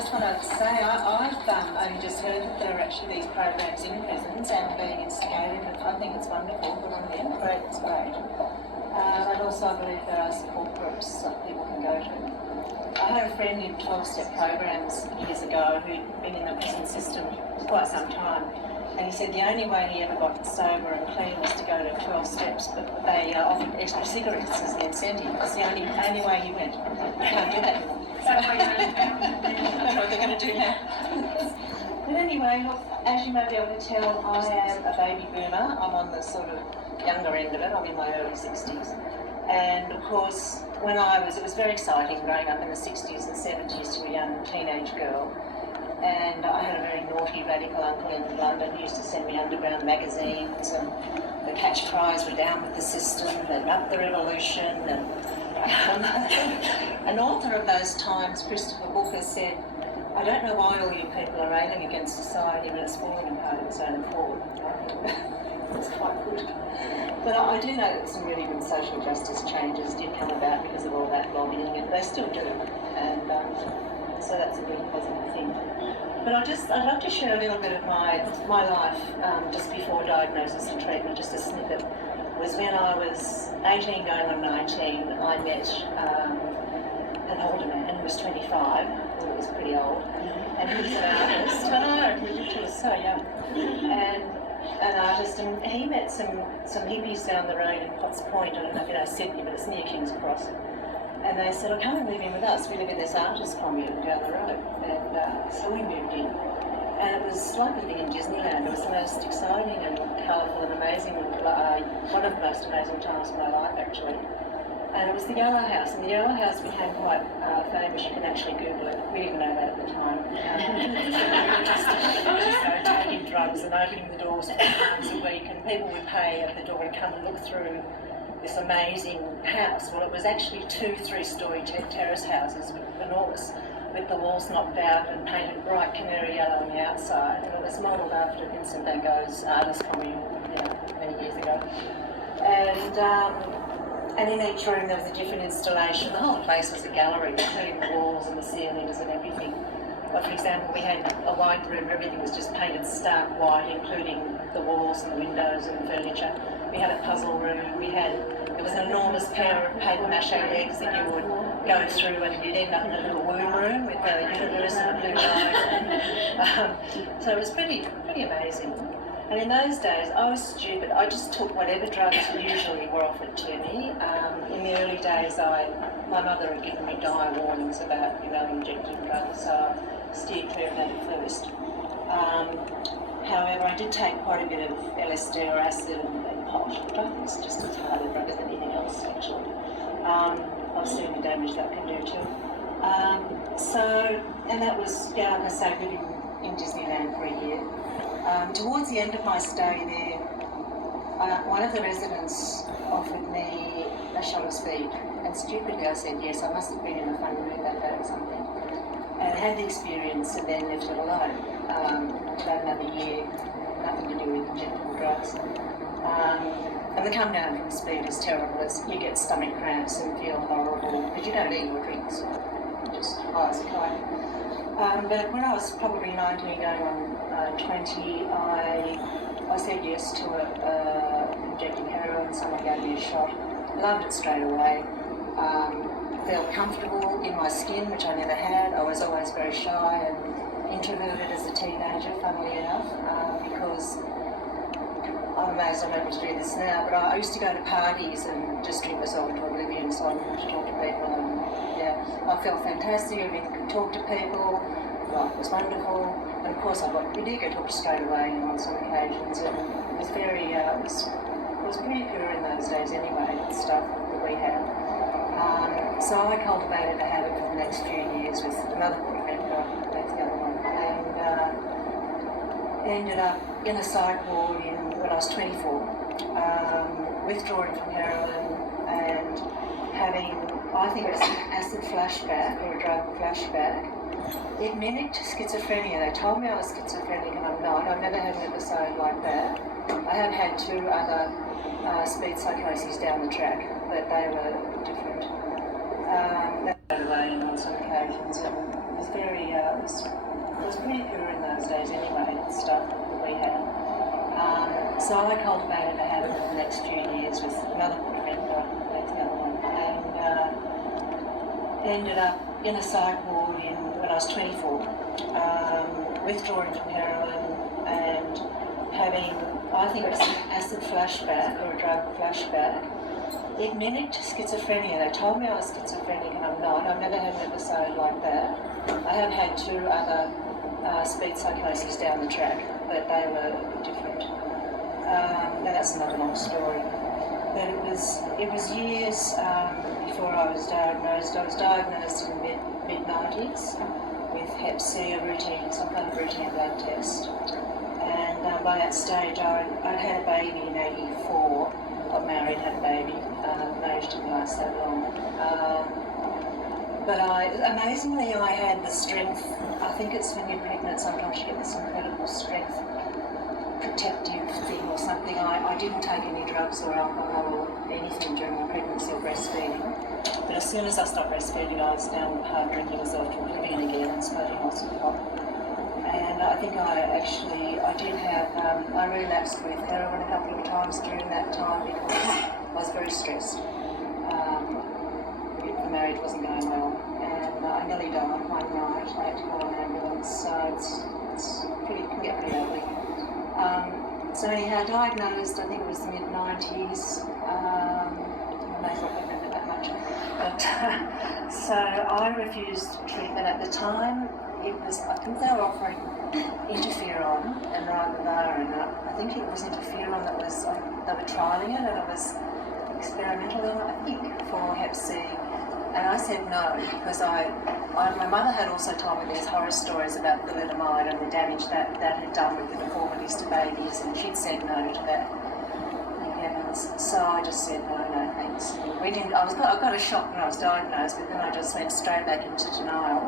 just want to say I've only just heard that there are actually these programs in prisons and being instigated, and I think it's wonderful. Good on them. Great, it's great. And also I believe there are support groups that people can go to. I had a friend in 12-step programs years ago who'd been in the prison system for quite some time, and he said the only way he ever got sober and clean was to go to 12 steps, but they offered extra cigarettes as the incentive. That's the only way he went. You can't do that anymore. That's what they're going to do now. But anyway, look, as you may be able to tell, I am a baby boomer. I'm on the sort of younger end of it. I'm in my early 60s. And of course, it was very exciting growing up in the 60s and 70s to a young teenage girl. And I had a very naughty, radical uncle in London who used to send me underground magazines, and the catch cries were down with the system and up the revolution. And an author of those times, Christopher Booker, said, "I don't know why all you people are railing against society when it's falling apart of its own accord." It's quite good. But I do know that some really good social justice changes did come about because of all that lobbying, and they still do. And so that's a really positive thing. But I'd love to share a little bit of my life just before diagnosis and treatment, just a snippet. Was when I was 18 going on 19, I met an older man who was 25, who was pretty old, and he was an artist. I know, he was so young. And an artist, and he met some hippies down the road in Potts Point. I don't know if you know Sydney, but it's near King's Cross. And they said, "Oh, come and live in with us. We live in this artist commune down the road." And so we moved in. And it was like living in Disneyland. It was the most exciting and colourful and amazing, one of the most amazing times of my life, actually. And it was the Yellow House. And the Yellow House became quite famous. You can actually Google it. We didn't know that at the time. Just taking drugs and opening the doors 4 times a week. And people would pay at the door and come and look through this amazing house. Well, it was actually 2 3-story terrace houses, enormous, with the walls knocked out and painted bright canary yellow on the outside. And it was modelled after Vincent van Gogh's artist commune, many years ago. And in each room there was a different installation. The whole place was a gallery, including the walls and the ceilings and everything. But for example, we had a white room where everything was just painted stark white, including the walls and the windows and the furniture. We had a puzzle room. There was an enormous pair of paper mache legs that you would go through, and you'd end up in a little womb room with the universe and the blue light. So it was pretty amazing. And in those days, I was stupid. I just took whatever drugs usually were offered to me. In the early days, my mother had given me dire warnings about injecting drugs, so I steered clear of that at first. However, I did take quite a bit of LSD or acid and pot, which I think is just as hard a drug as anything else, actually. I've seen the damage that can do too. And that was, like I say, living in Disneyland for a year. Towards the end of my stay there, one of the residents offered me a shot of speed, and stupidly I said yes. I must have been in a funny mood that day or something. And I had the experience and then left it alone. About another year, nothing to do with injectable drugs. And the come down from speed is terrible. You get stomach cramps and feel horrible, but you don't eat or drink, so you're just high as a kite. But when I was probably 19 going on 20, I said yes to injecting heroin. Someone gave me a shot. Loved it straight away. Felt comfortable in my skin, which I never had. I was always very shy and introverted as a teenager, funnily enough, because I'm amazed I'm able to do this now, but I used to go to parties and just drink myself into oblivion so I didn't have to talk to people, and I felt fantastic. I could talk to people, life was wonderful, and of course we did get talked straight away on some occasions, and it was very, it was pretty pure in those days anyway, the stuff that we had. So I cultivated a habit for the next few years with another boyfriend, that's the other one, and ended up in a psych ward when I was 24, withdrawing from heroin and having, I think it was an acid flashback or a drug flashback. It mimicked schizophrenia. They told me I was schizophrenic and I'm not. I've never had an episode like that. I have had 2 other speed psychoses down the track, but they were different. They went away on some occasions, and it was very, it was pretty pure in those days anyway, the stuff that we had. So I cultivated a habit for the next few years with another good friend, that's the other one, and ended up in a psych ward when I was 24, withdrawing from heroin and having, I think it was an acid flashback or a drug flashback. It mimicked schizophrenia. They told me I was schizophrenic and I'm not. I've never had an episode like that. I have had 2 other speed psychoses down the track, but they were different. And that's another long story. But it was years before I was diagnosed. I was diagnosed in the mid-90s with Hep C, some kind of routine blood test. And by that stage, I'd had a baby in 84. Got married, had a baby. Marriage didn't last that long. But amazingly, I had the strength. I think it's when you're pregnant, sometimes you get this incredible strength, protective thing or something. I didn't take any drugs or alcohol or anything during my pregnancy or breastfeeding. But as soon as I stopped breastfeeding, I was down hard drinking as after oblivion again and smoking lots of pot. And I think I relapsed with heroin a couple of times during that time because I was very stressed. The marriage wasn't going well, and I nearly died one night. I had to call an ambulance, so it can get pretty ugly. So anyhow, diagnosed, I think it was the mid-90s. I may not remember that much. But, so I refused treatment at the time. I think they were offering interferon and ribavirin. I think it was interferon they were trialling it, and it was experimental in it, I think, for Hep C. And I said no, because my mother had also told me these horror stories about thalidomide and the damage that had done with the deformities to babies, and she'd said no to that. Thank heavens. So I just said no thanks. I got a shock when I was diagnosed, but then I just went straight back into denial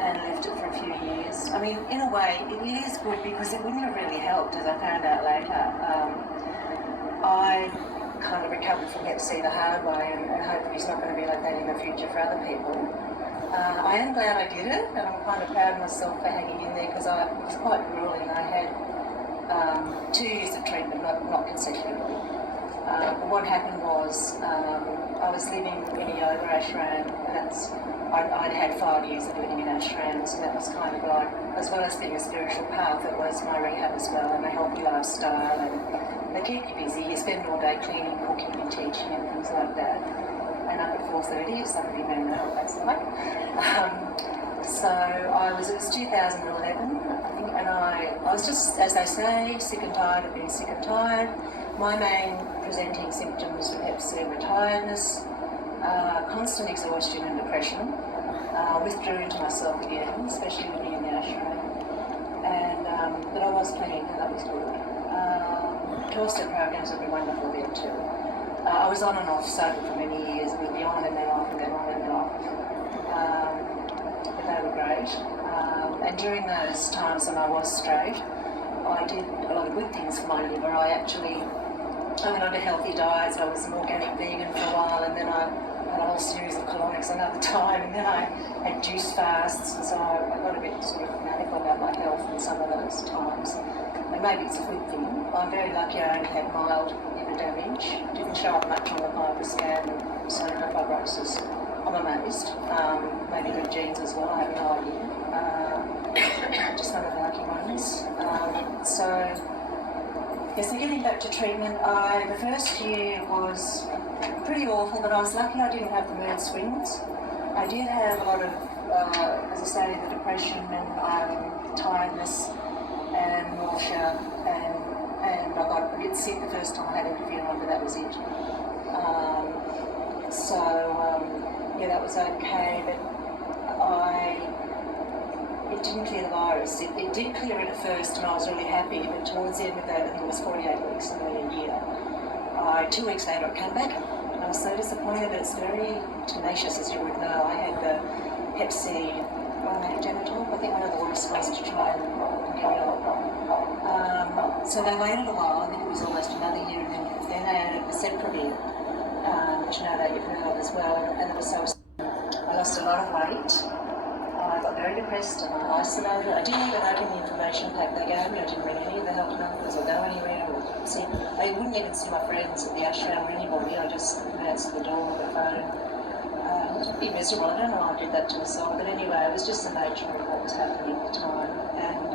and left it for a few years. I mean, in a way, it is good because it wouldn't have really helped, as I found out later. I kind of recovered from Hep C the hard way, and hopefully it's not going to be like that in the future for other people. I am glad I did it, and I'm kind of proud of myself for hanging in there because it was quite grueling. I had 2 years of treatment, not consecutively. But what happened was I was living in a yoga ashram, and I'd had 5 years of living in ashrams, and that was kind of like, as well as being a spiritual path, it was my rehab as well, and a healthy lifestyle, and they keep you busy. You spend all day cleaning, cooking, and teaching, and things like that. And up at 4:30, if somebody may know what that's like. So it was 2011, I think, and I was just, as they say, sick and tired of being sick and tired. My main presenting symptoms with Hep C were tiredness, constant exhaustion and depression. Withdrew into myself again, especially with being in the ashram. But I was clean, and that was good. 12-step programs would be wonderful there too. I was on and off sober for many years. We'd be on and then off and then on and then off. But they were great. And during those times when I was straight, I did a lot of good things for my liver. I went on to healthy diets. I was an organic vegan for a while, and then I had a whole series of colonics another time, and then I had juice fasts, and so I got a bit sort of fanatical about my health in some of those times. And maybe it's a good thing. I'm very lucky I only had mild liver damage. Didn't show up much on the fibre scan, so no fibrosis. I'm amazed. Maybe good genes as well, I have no idea. Just one of the lucky ones. So getting back to treatment, the first year was pretty awful, but I was lucky I didn't have the mood swings. I did have a lot of, as I say, the depression and tiredness and nausea, and I got a bit sick the first time I had interferon, but that was it. That was okay, but it didn't clear the virus. It did clear it at first, and I was really happy, but towards the end of that, I think it was 48 weeks and then a year. 2 weeks later, it came back. And I was so disappointed, but it's very tenacious, as you would know. I had the Hep C genital. I think one of the worst was to try and kill. So they waited a while, I think it was almost another year, and then they added the Seprovir, which no doubt you've heard of as well, and it was so I lost a lot of weight. I got very depressed and I isolated. I didn't even open the information pack they gave me. I didn't ring any of the help numbers or go anywhere or see. I wouldn't even see my friends at the ashram or anybody. I just answered the door with the phone. Be miserable. I don't know why I did that to myself, but anyway, it was just the nature of what was happening at the time. And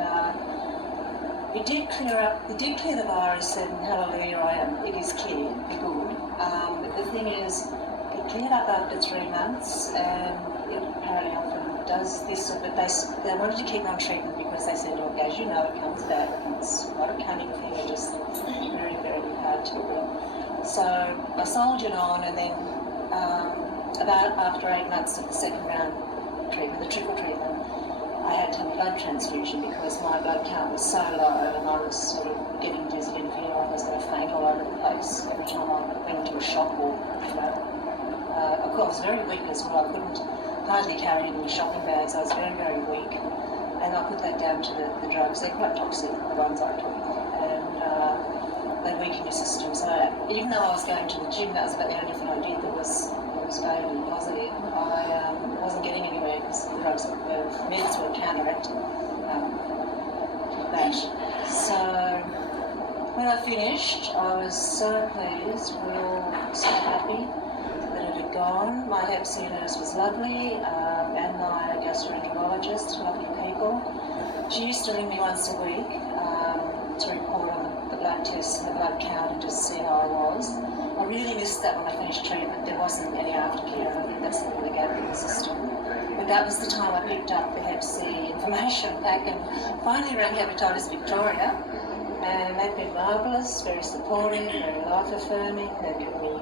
it did clear up. It did clear the virus, and hallelujah, it is clear, good. But the thing is, it cleared up after 3 months, and it apparently often does this. But they wanted to keep on treatment because they said, look, as you know, it comes back. It's not a cunning thing. It just very, very hard to read. So I soldiered on, and then. About after 8 months of the second round treatment, the triple treatment, I had to have a blood transfusion because my blood count was so low and I was sort of getting dizzy and feeling like I was going to faint all over the place every time I went into a shop or, of course, I was very weak as well. I couldn't hardly carry any shopping bags. I was very, very weak. And I put that down to the drugs. They're quite toxic, the ones I took. And they weaken your system. So even though I was going to the gym, that was about the only thing I did that was vaguely positive. I wasn't getting anywhere because the drugs, the meds were counteracting that. So when I finished, I was so pleased. We were all so happy that it had gone. My HepHero nurse was lovely, and my gastroenterologist, lovely people. She used to ring me once a week to report on the blood tests and the blood count and just see how I was. I really missed that when I finished treatment. There wasn't any aftercare, and I think that's the gap in the system. But that was the time I picked up the Hep C information pack and finally rang Hepatitis Victoria, and they've been marvellous, very supportive, very life-affirming. They've given me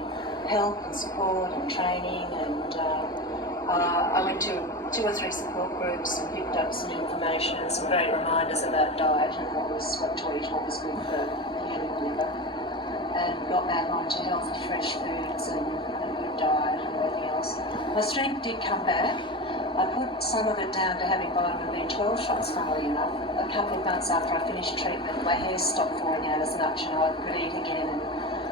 help and support and training, and I went to 2 or 3 support groups and picked up some information and some great reminders about diet and what to eat, what was good for healing the liver. And got back onto healthy, fresh foods and good diet and everything else. My strength did come back. I put some of it down to having vitamin B12 shots, funnily enough. A couple of months after I finished treatment, my hair stopped falling out as much and I could eat again, and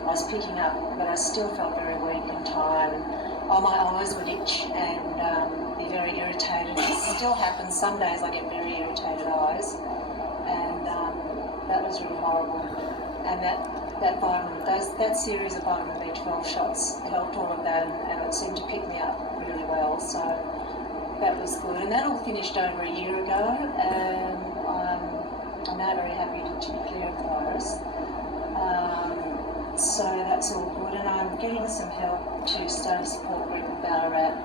I was picking up, but I still felt very weak and tired, and my eyes would itch and be very irritated. It still happens. Some days I get very irritated eyes, and that was really horrible. And that series of vitamin B12 shots helped all of that, and it seemed to pick me up really well. So that was good, and that all finished over a year ago, and I'm now very happy to be clear of the virus. So that's all good, and I'm getting some help to start a support group in Ballarat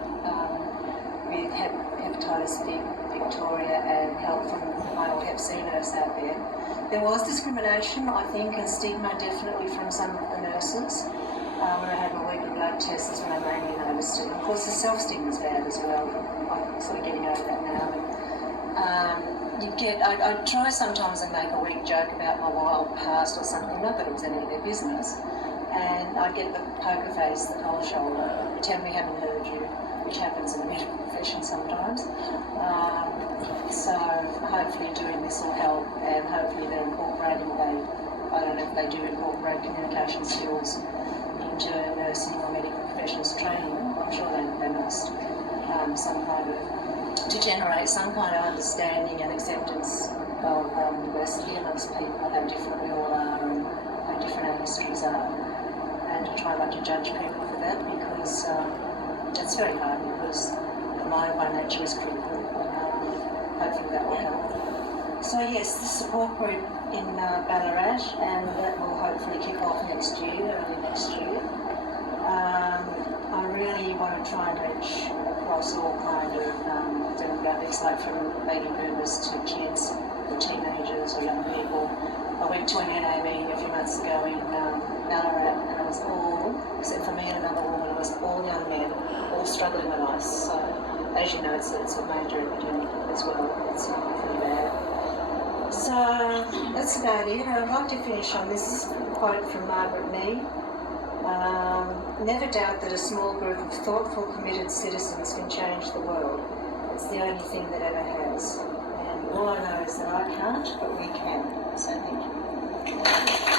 with Hepatitis Victoria and help from my old Hep C nurse out there. There was discrimination, I think, and stigma definitely from some of the nurses. When I had my weekly blood tests is when I mainly noticed it. Of course, the self-stigma is bad as well. I'm sort of getting over that now. But I try sometimes and make a weak joke about my wild past or something, not that it was any of their business. And I'd get the poker face, the cold shoulder, pretend we haven't heard you, which happens in the medical profession sometimes. So hopefully doing this will help, and hopefully they're incorporating, I don't know if they do incorporate communication skills into nursing or medical professionals training. I'm sure they must. To generate some kind of understanding and acceptance of diversity amongst people, how different we all are and how different our histories are, and to try not to judge people for that, because it's very hard, because the mind by nature is critical. Hopefully that will help. So yes, the support group in Ballarat, and that will hopefully kick off next year, early next year. I really want to try and reach across all kind of demographics, like from baby boomers to kids, or teenagers or young people. I went to an NA meeting a few months ago in Ballarat, and it was all, except for me and another woman, it was all young men, all struggling with ice. So, as you know, it's a major epidemic as well. It's pretty bad. So that's about it. I'd like to finish on this quote from Margaret Mead. Never doubt that a small group of thoughtful, committed citizens can change the world. It's the only thing that ever has. And all I know is that I can't, but we can. So thank you.